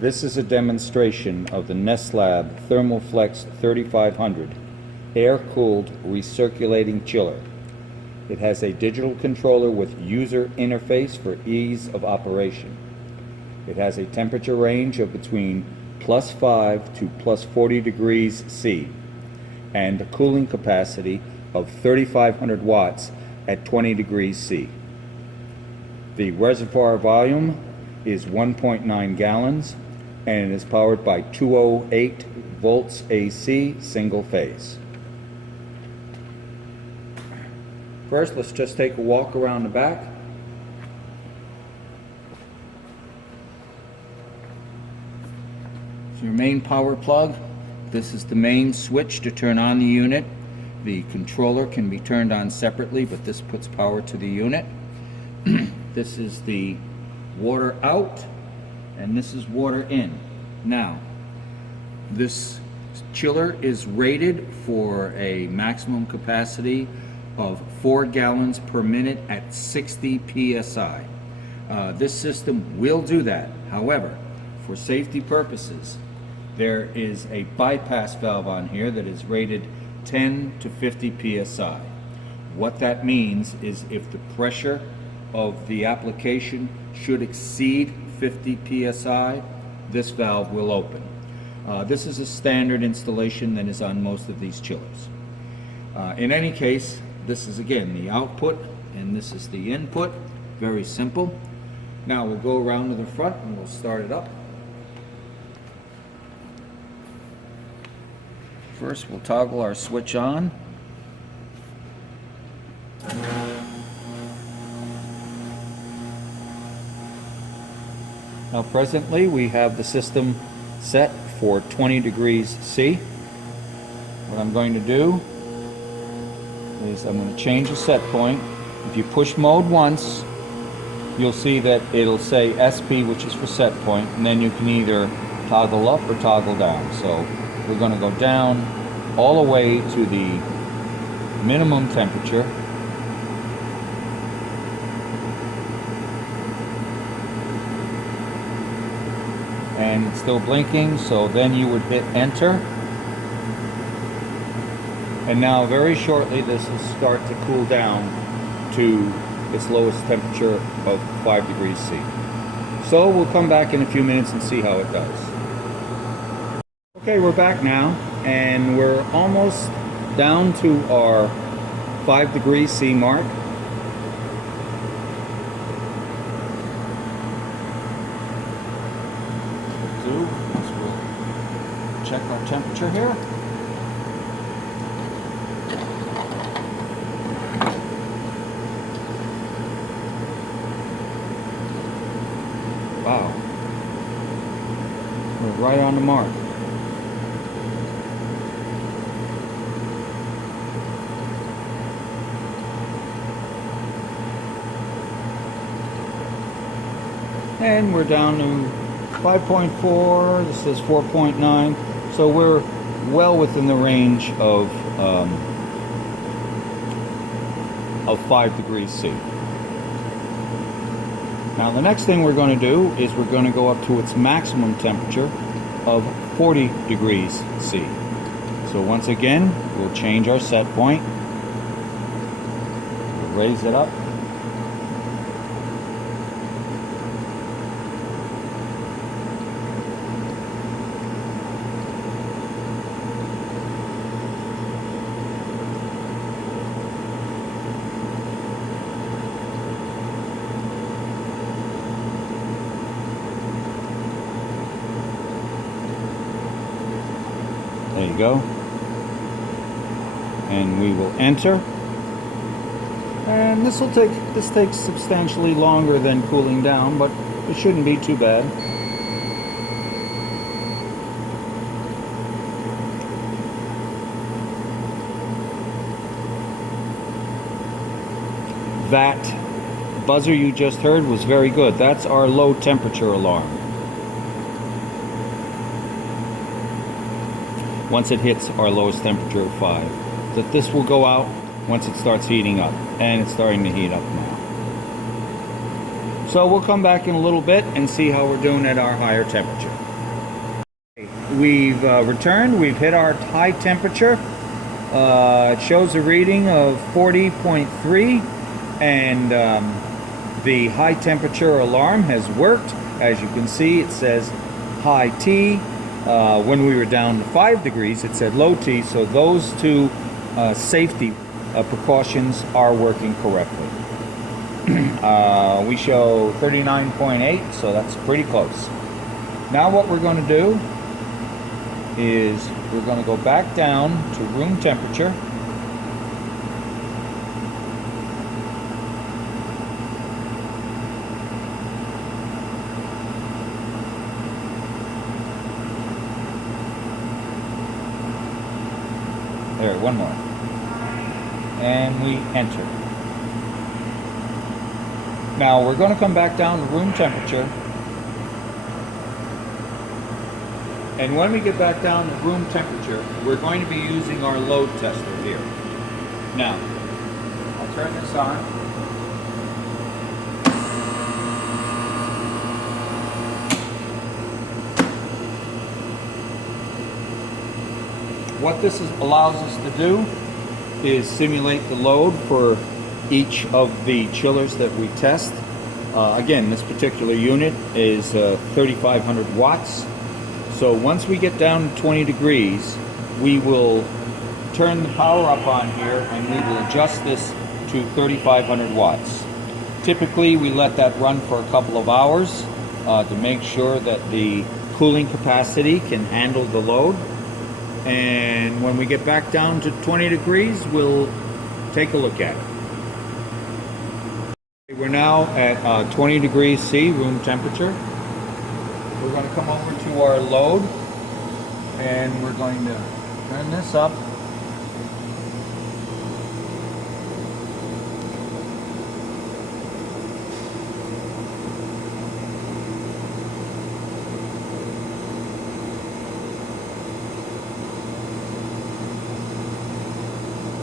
This is a demonstration of the Neslab Thermoflex 3500 air-cooled recirculating chiller. It has a digital controller with user interface for ease of operation. It has a temperature range of between +5 to +40 degrees C and a cooling capacity of 3,500 watts at 20 degrees C. The reservoir volume is 1.9 gallons and it is powered by 208 volts AC single phase. First, let's just take a walk around the back. So your main power plug. This is the main switch to turn on the unit. The controller can be turned on separately, but this puts power to the unit. This is the water out, and this is water in. Now, this chiller is rated for a maximum capacity of 4 gallons per minute at 60 psi. This system will do that. However, for safety purposes, there is a bypass valve on here that is rated 10 to 50 psi. What that means is if the pressure of the application should exceed 50 psi, this valve will open. This is a standard installation that is on most of these chillers. In any case, this is again the output and this is the input. Very simple. Now we'll go around to the front and we'll start it up. First we'll toggle our switch on. Now presently we have the system set for 20 degrees C. What I'm going to do is I'm going to change the set point. If you push mode once, you'll see that it'll say SP, which is for set point, and then you can either toggle up or toggle down. So we're going to go down all the way to the minimum temperature. And it's still blinking, so then you would hit enter. And now very shortly this will start to cool down to its lowest temperature of 5 degrees C. So we'll come back in a few minutes and see how it does. Okay, we're back now, and we're almost down to our 5 degrees C mark. We'll check our temperature here. Wow, we're right on the mark. And we're down to 5.4, this is 4.9, so we're well within the range of 5 degrees C. Now the next thing we're going to do is we're going to go up to its maximum temperature of 40 degrees C. So once again, we'll change our set point. We'll raise it up. There you go. And we will enter. And this takes substantially longer than cooling down, but it shouldn't be too bad. That buzzer you just heard was very good. That's our low temperature alarm. once it hits our lowest temperature of 5. That this will go out once it starts heating up, and it's starting to heat up now. So we'll come back in a little bit and see how we're doing at our higher temperature. We've returned, we've hit our high temperature. It shows a reading of 40.3, and the high temperature alarm has worked. As you can see, it says high T. When we were down to 5 degrees, it said low T, so those two safety precautions are working correctly. We show 39.8, so that's pretty close. Now what we're going to do is we're going to go back down to room temperature. There, one more. And we enter. Now we're going to come back down to room temperature. And when we get back down to room temperature, we're going to be using our load tester here. Now, I'll turn this on. What this allows us to do is simulate the load for each of the chillers that we test. Again, this particular unit is 3,500 watts. So once we get down to 20 degrees, we will turn the power up on here and we will adjust this to 3,500 watts. Typically, we let that run for a couple of hours to make sure that the cooling capacity can handle the load. And when we get back down to 20 degrees, we'll take a look at it. We're now at 20 degrees C, room temperature. We're going to come over to our load and we're going to turn this up.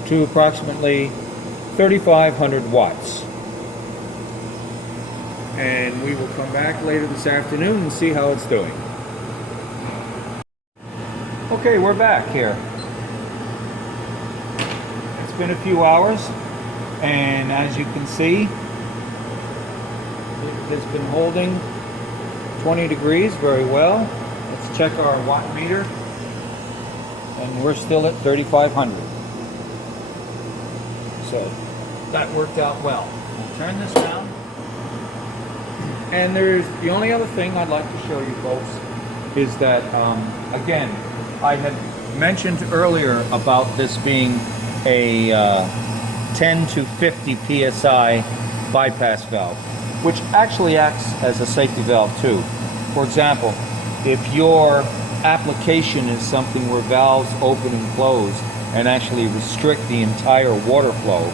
To approximately 3,500 watts. And we will come back later this afternoon and see how it's doing. Okay, we're back here. It's been a few hours, and as you can see, it has been holding 20 degrees very well. Let's check our watt meter, and we're still at 3,500. So that worked out well. We'll turn this down. And there's the only other thing I'd like to show you folks is that, again, I had mentioned earlier about this being a 10 to 50 psi bypass valve, which actually acts as a safety valve too. For example, if your application is something where valves open and close and actually restrict the entire water flow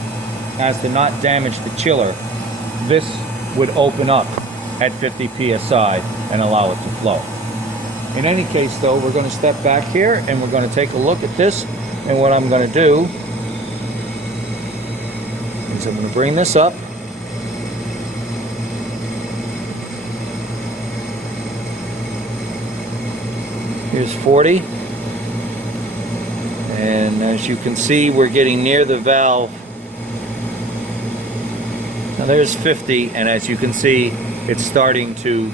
as to not damage the chiller, this would open up at 50 psi and allow it to flow. In any case though, we're going to step back here and we're going to take a look at this, and what I'm going to do is I'm going to bring this up. Here's 40, and as you can see, we're getting near the valve. Now there's 50, and as you can see, it's starting to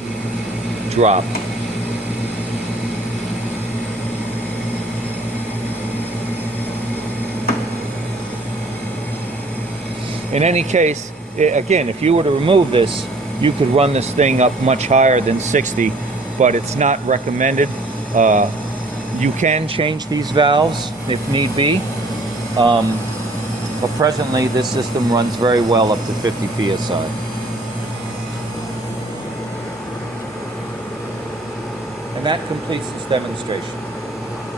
drop. In any case, again, if you were to remove this, you could run this thing up much higher than 60, but it's not recommended. You can change these valves if need be, but presently this system runs very well up to 50 psi. And that completes this demonstration.